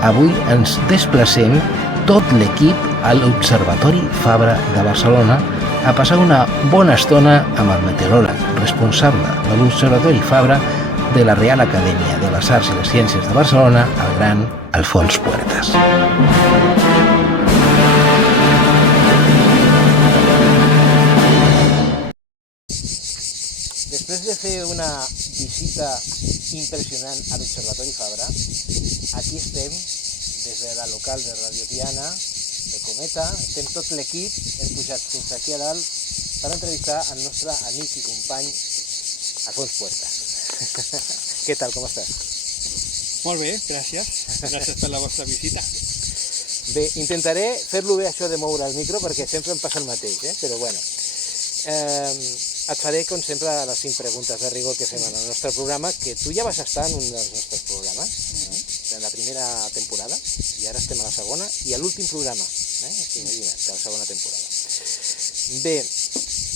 Avui ens desplacem tot l'equip a l'Observatori Fabra de Barcelona a passar una bona estona amb el meteoròleg responsable de l'Observatori Fabra de la Real Acadèmia de les Arts i les Ciències de Barcelona, el gran Alfons Puertas. Després de fer una visita impressionant a l'Observatori Fabra, aquí estem, des de la local de Radio Tiana, de Cometa, estem tot l'equip, hem pujat fins aquí a dalt per entrevistar el nostre amic i company Alfons Puertas. Què tal, com estàs? Molt bé, gràcies. Gràcies per la vostra visita. Bé, intentaré fer-lo bé això de moure el micro perquè sempre em passa el mateix, però bueno. Et faré, com sempre, les 5 preguntes de rigor que fem en el nostre programa, que tu ja vas estar en un dels nostres programes, en la primera temporada, i ara estem a la segona, i a l'últim programa, imagina't, de la segona temporada. Bé,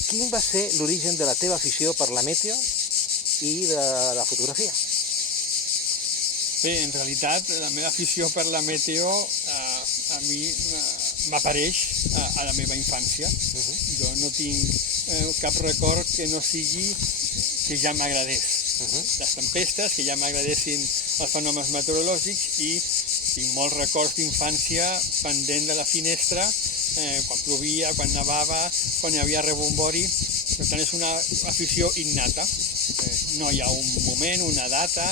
quin va ser l'origen de la teva afició per la meteo i de la fotografia? Bé, en realitat, la meva afició per la meteo a mi m'apareix a la meva infància. Jo no tinc cap record que no sigui que ja m'agradés. Les tempestes, que ja m'agradessin els fenòmens meteorològics, i tinc molts records d'infància pendent de la finestra, quan plovia, quan nevava, quan hi havia rebombori. Per tant, és una afició innata. No hi ha un moment, una data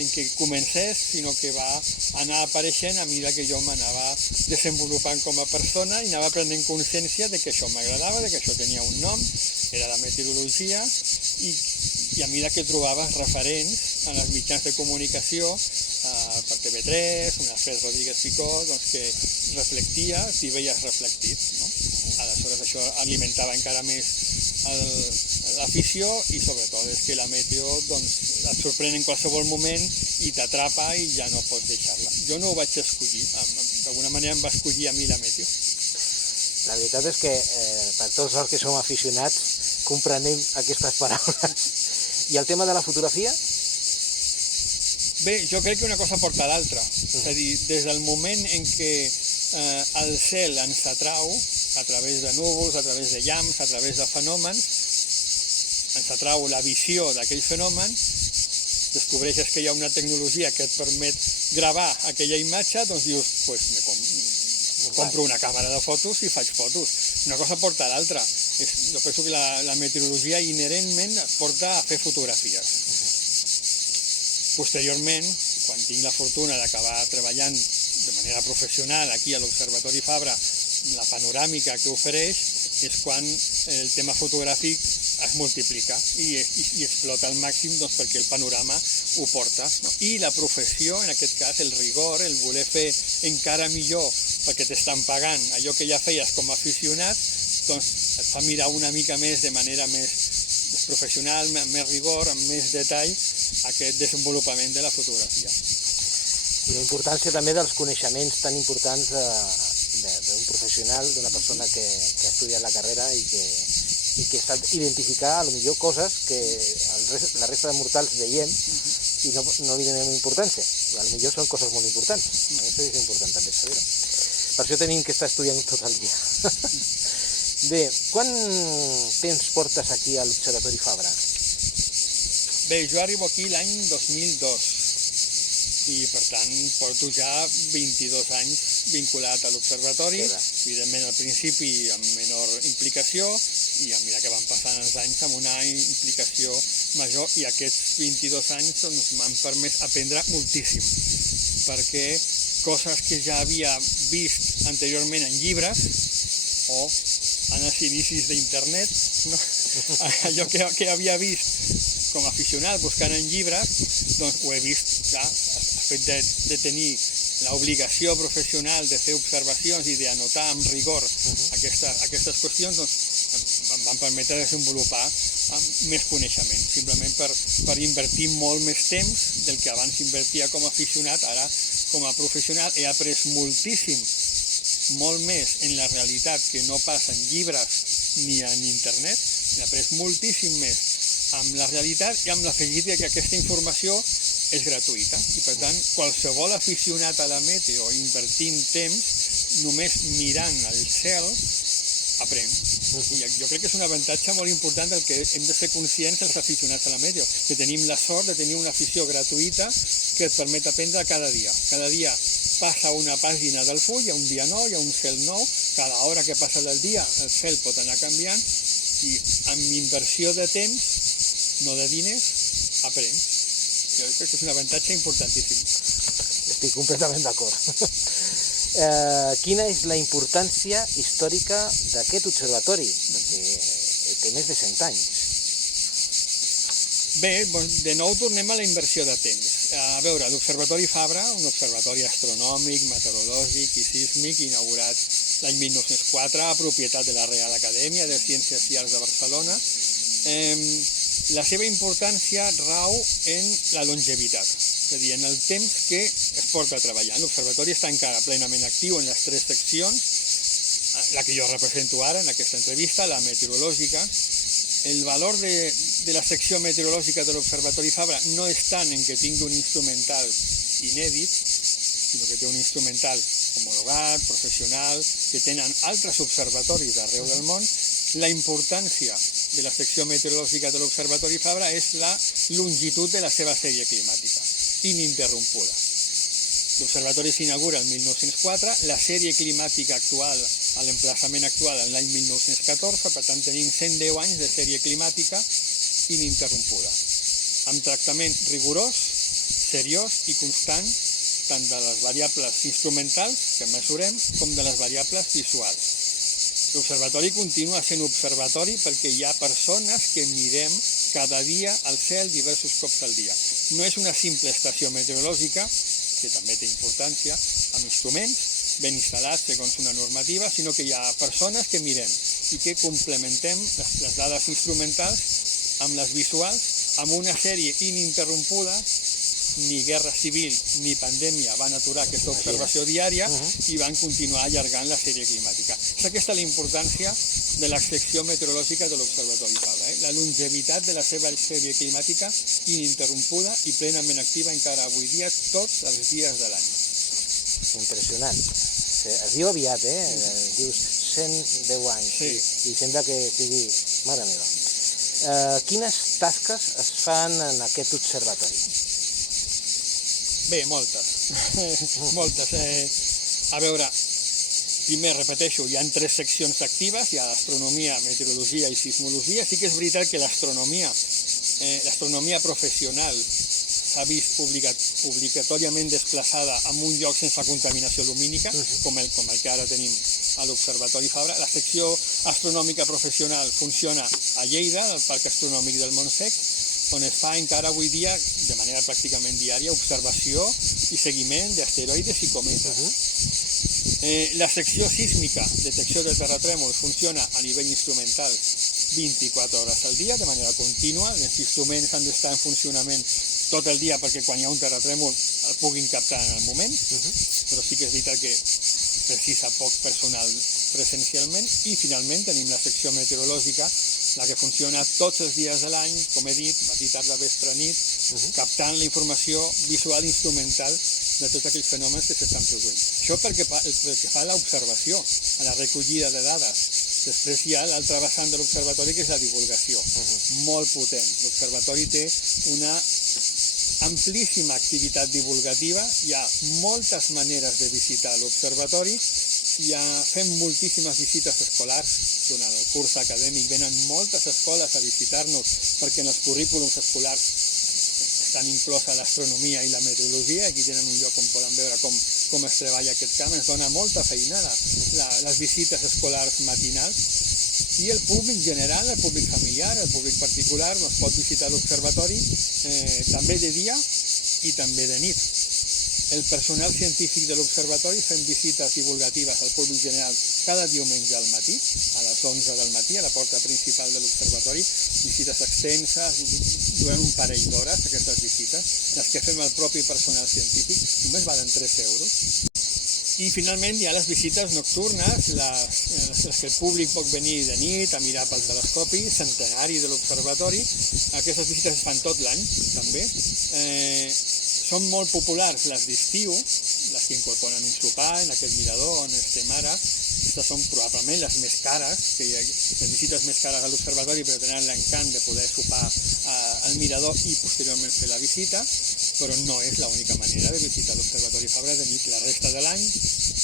en què comencés, sinó que va anar apareixent a mesura que jo m'anava desenvolupant com a persona i anava prenent consciència de que això m'agradava, de que això tenia un nom, era la meteorologia, i a mesura que trobava referents en els mitjans de comunicació, per TV3, un Alfred Rodríguez Picó, doncs que reflectia, t'hi veies reflectit, no? Aleshores això alimentava encara més l'afició, i sobretot és que la meteo doncs, et sorprèn en qualsevol moment i t'atrapa i ja no pots deixar-la. Jo no ho vaig escollir, d'alguna manera em va escollir a mi la meteo. La veritat és que per tots els que som aficionats comprenem aquestes paraules. I el tema de la fotografia? Bé, jo crec que una cosa porta a l'altra. És a dir, des del moment en què el cel ens atrau, a través de núvols, a través de llamps, a través de fenòmens, ens atrau la visió d'aquell fenomen, descobreixes que hi ha una tecnologia que et permet gravar aquella imatge, doncs dius, pues compro una càmera de fotos i faig fotos. Una cosa porta a l'altra. Jo penso que la meteorologia inherentment et porta a fer fotografies. Posteriorment, quan tinc la fortuna d'acabar treballant de manera professional aquí a l'Observatori Fabra, la panoràmica que ofereix és quan el tema fotogràfic es multiplica i explota al màxim, doncs, perquè el panorama ho porta, no? I la professió, en aquest cas, el rigor, el voler fer encara millor perquè t'estan pagant allò que ja feies com a aficionat, doncs et fa mirar una mica més de manera més professional, amb més rigor, amb més detall, aquest desenvolupament de la fotografia. I la importància també dels coneixements tan importants d'un professional, d'una persona que ha estudiat la carrera i que sap identificar potser coses que la resta de mortals veiem i no li donem importància. Potser són coses molt importants. Això és important també saber-ho. Per això tenim que estar estudiant tot el dia. Bé, quant temps portes aquí a l'Observatori Fabra? Bé, jo arribo aquí l'any 2002. I per tant porto ja 22 anys vinculat a l'Observatori, evidentment al principi amb menor implicació i a mesura que van passant els anys amb una implicació major, i aquests 22 anys doncs, m'han permès aprendre moltíssim, perquè coses que ja havia vist anteriorment en llibres o en els inicis d'internet, no? Allò que havia vist com a aficionat buscant en llibres, doncs ho he vist ja. El fet de tenir l'obligació professional de fer observacions i d'anotar amb rigor aquestes qüestions, doncs em van permetre desenvolupar més coneixement, simplement per invertir molt més temps del que abans invertia com a aficionat. Ara, com a professional, he après moltíssim, molt més en la realitat que no pas en llibres ni en internet. He après moltíssim més amb la realitat i amb l'afegit que aquesta informació és gratuïta i per tant qualsevol aficionat a la meteo invertint temps només mirant el cel aprèn. I jo crec que és un avantatge molt important del que hem de ser conscients els aficionats a la meteo, que tenim la sort de tenir una afició gratuïta que et permet aprendre cada dia. Cada dia passa una pàgina del full, hi ha un dia nou, hi ha un cel nou, cada hora que passa del dia el cel pot anar canviant i amb inversió de temps, no de diners, aprens. Jo crec que és un avantatge importantíssim. Estic completament d'acord. Quina és la importància històrica d'aquest observatori? Perquè té més de 100 anys. Bé, de nou tornem a la inversió de temps. A veure, l'Observatori Fabra, un observatori astronòmic, meteorològic i sísmic inaugurat l'any 1904 a propietat de la Real Acadèmia de Ciències i Arts de Barcelona, la seva importància rau en la longevitat, és a dir, en el temps que es porta treballant. L'observatori està encara plenament actiu en les 3 seccions, la que jo represento ara en aquesta entrevista, la meteorològica. El valor de la secció meteorològica de l'Observatori Fabra no és tant en que tingui un instrumental inèdit, sinó que té un instrumental homologat, professional, que tenen altres observatoris d'arreu del món. La importància de la secció meteorològica de l'Observatori Fabra és la longitud de la seva sèrie climàtica, ininterrompuda. L'observatori s'inaugura el 1904, la sèrie climàtica actual, a l'emplaçament actual, l'any 1914, per tant tenim 110 anys de sèrie climàtica ininterrompuda, amb tractament rigorós, seriós i constant, tant de les variables instrumentals que mesurem com de les variables visuals. L'observatori continua sent observatori perquè hi ha persones que mirem cada dia al cel diversos cops al dia. No és una simple estació meteorològica, que també té importància, amb instruments ben instal·lats segons una normativa, sinó que hi ha persones que mirem i que complementem les dades instrumentals amb les visuals, amb una sèrie ininterrompuda. Ni guerra civil ni pandèmia van aturar aquesta observació diària i van continuar allargant la sèrie climàtica. És aquesta la importància de la secció meteorològica de l'Observatori Fabra. La longevitat de la seva sèrie climàtica ininterrompuda i plenament activa encara avui dia, tots els dies de l'any. Impressionant. Es diu aviat, dius 110 anys, i sembla que sigui... Mare meva. Quines tasques es fan en aquest observatori? Bé, moltes. Moltes. A veure, primer, repeteixo, hi ha 3 seccions actives, hi ha astronomia, meteorologia i sismologia. Sí que és veritat que l'astronomia professional s'ha vist obligatòriament desplaçada en un lloc sense contaminació lumínica, com el que ara tenim a l'Observatori Fabra. La secció astronòmica professional funciona a Lleida, al Parc Astronòmic del Montsec, on es fa encara avui dia, de manera pràcticament diària, observació i seguiment d'asteroides i cometes. La secció sísmica, detecció de terratrèmols, funciona a nivell instrumental 24 hores al dia, de manera contínua. Els instruments han d'estar en funcionament tot el dia perquè quan hi ha un terratrèmol el puguin captar en el moment, però sí que és veritat que precisa poc personal presencialment. I finalment tenim la secció meteorològica, la que funciona tots els dies de l'any, com he dit, matí, tarda, vespre, nit, captant la informació visual i instrumental de tots aquells fenòmens que s'estan produint. Això perquè fa l'observació, a la recollida de dades. Després hi ha l'altra vessant de l'observatori, que és la divulgació, molt potent. L'observatori té una amplíssima activitat divulgativa, hi ha moltes maneres de visitar l'observatori, fem moltíssimes visites escolars. Durant el curs acadèmic venen moltes escoles a visitar-nos perquè en els currículums escolars estan inclosa l'astronomia i la meteorologia. Aquí tenen un lloc on poden veure com es treballa aquest camp. Ens dona molta feinada les visites escolars matinals. I el públic general, el públic familiar, el públic particular, pot visitar l'observatori també de dia i també de nit. El personal científic de l'observatori fem visites divulgatives al públic general cada diumenge al matí, a les 11 del matí, a la porta principal de l'observatori, visites extenses, durant un parell d'hores, aquestes visites. Les que fem el propi personal científic només valen 3 euros. I finalment hi ha les visites nocturnes, les que el públic pot venir de nit a mirar pel telescopi, centenari de l'observatori. Aquestes visites es fan tot l'any, també. Són molt populars les d'estiu, les que incorporen un sopar en aquest mirador on estem ara. Aquestes són probablement les més cares, les visites més cares a l'observatori, però tenen l'encant de poder sopar al mirador i posteriorment fer la visita, però no és l'única manera de visitar l'Observatori Fabra de nit. La resta de l'any,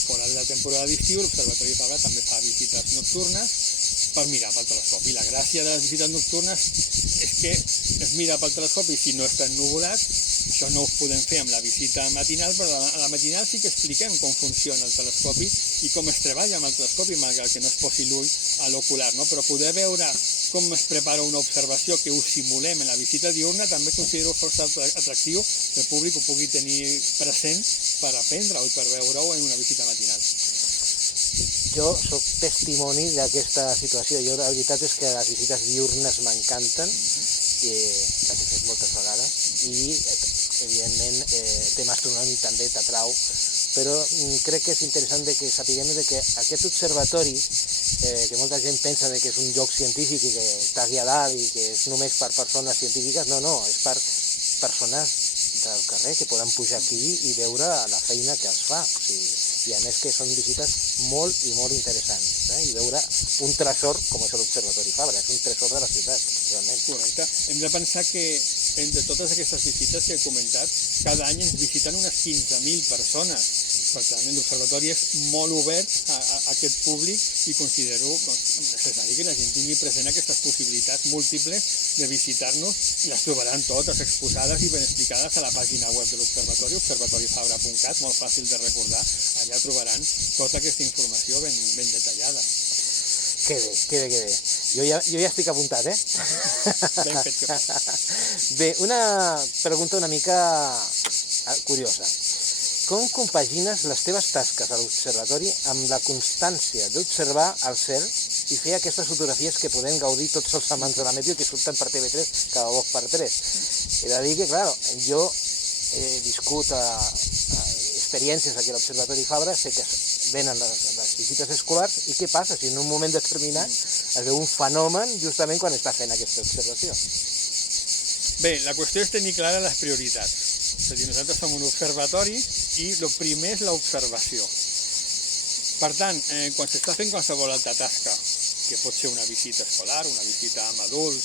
fora de la temporada d'estiu, l'Observatori Fabra també fa visites nocturnes per mirar pel telescopi. La gràcia de les visites nocturnes és que es mira pel telescopi si no està ennuvolat. Això no ho podem fer amb la visita matinal, però a la matinal sí que expliquem com funciona el telescopi i com es treballa amb el telescopi, malgrat que no es posi l'ull a l'ocular, no? Però poder veure com es prepara una observació que ho simulem en la visita diurna també considero força atractiu que el públic ho pugui tenir present per aprendre-ho i per veure-ho en una visita matinal. Jo sóc testimoni d'aquesta situació. Jo la veritat és que les visites diurnes m'encanten, les he fet moltes vegades, i evidentment el tema astronòmic també t'atrau, però crec que és interessant que sapiguem que aquest observatori, que molta gent pensa que és un lloc científic i que està aquí a dalt i que és només per persones científiques, no, és per persones del carrer que poden pujar aquí i veure la feina que es fa. I a més que són visites molt i molt interessants, i veure un tresor com és l'Observatori Fabra, és un tresor de la ciutat, realment. Correcte. Hem de pensar que entre totes aquestes visites que he comentat, cada any ens visiten unes 15.000 persones. Per tant, l'Observatori és molt obert a aquest públic i considero necessari que la gent tingui present aquestes possibilitats múltiples de visitar-nos, i les trobaran totes exposades i ben explicades a la pàgina web de l'Observatori, observatorifabra.cat, molt fàcil de recordar. Allà trobaran tota aquesta informació ben detallada. Que bé. Jo ja estic apuntat, Ben fet que fas. Bé, una pregunta una mica curiosa. Com compagines les teves tasques a l'observatori amb la constància d'observar el cel i fer aquestes fotografies que podem gaudir tots els amants de la meteo que surten per TV3 cada 2x3? He de dir que, clar, jo he viscut experiències aquí a l'Observatori Fabra, sé que venen les visites escolars, i què passa si en un moment determinat es veu un fenomen justament quan està fent aquesta observació? Bé, la qüestió és tenir clares les prioritats. És a dir, nosaltres som un observatori i el primer és l'observació. Per tant, quan s'està fent qualsevol altra tasca, que pot ser una visita escolar, una visita amb adults,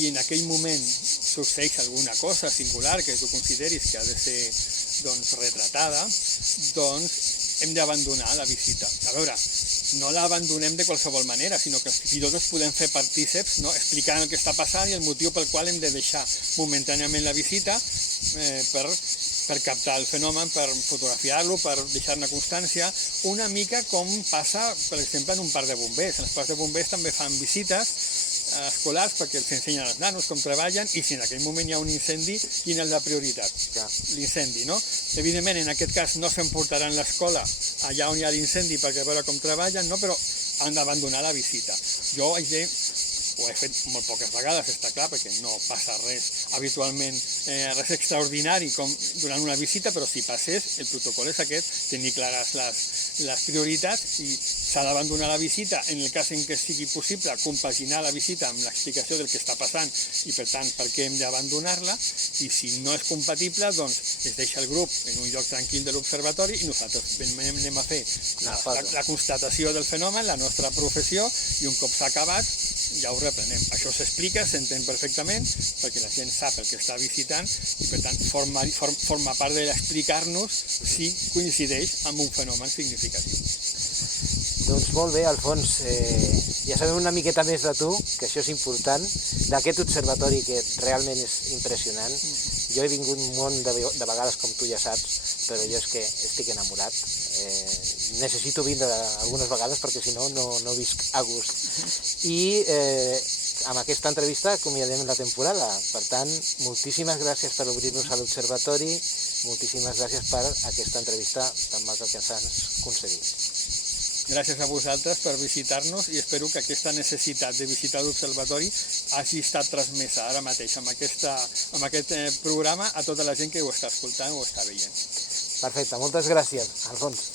i en aquell moment succeeix alguna cosa singular que tu consideris que ha de ser retratada, doncs hem d'abandonar la visita. A veure, no l'abandonem de qualsevol manera, sinó que fins i tot ens podem fer partíceps, no? Explicant el que està passant i el motiu pel qual hem de deixar momentàniament la visita per captar el fenomen, per fotografiar-lo, per deixar-ne constància, una mica com passa, per exemple, en un parc de bombers. En els parcs de bombers també fan visites escolars perquè els ensenyen als nanos com treballen, i si en aquell moment hi ha un incendi, quina és la prioritat? L'incendi, no? Evidentment, en aquest cas no s'emportaran l'escola allà on hi ha l'incendi perquè veure com treballen, no? Però han d'abandonar la visita. Jo ho he fet molt poques vegades, està clar, perquè no passa res habitualment, res extraordinari com durant una visita, però si passés, el protocol és aquest, tenir clares les prioritats, i s'ha d'abandonar la visita en el cas en què sigui possible compaginar la visita amb l'explicació del que està passant i per tant per què hem d'abandonar-la, i si no és compatible doncs es deixa el grup en un lloc tranquil de l'observatori i nosaltres anem a fer la constatació del fenomen, la nostra professió, i un cop s'ha acabat ja ho reprenem. Això s'explica, s'entén perfectament, perquè la gent sap el que està visitant i per tant forma part d'explicar-nos si coincideix amb un fenomen significatiu. Doncs molt bé, Alfons, ja sabem una miqueta més de tu, que això és important, d'aquest observatori que realment és impressionant. Jo he vingut un munt de vegades, com tu ja saps, però jo és que estic enamorat. Necessito vindre algunes vegades perquè si no, no visc a gust. I amb aquesta entrevista acomiadem la temporada. Per tant, moltíssimes gràcies per obrir-nos a l'observatori, moltíssimes gràcies per aquesta entrevista tan maca que ens has concedit. Gràcies a vosaltres per visitar-nos i espero que aquesta necessitat de visitar l'observatori hagi estat transmesa ara mateix amb aquest programa a tota la gent que ho està escoltant o ho està veient. Perfecte, moltes gràcies, Alfons.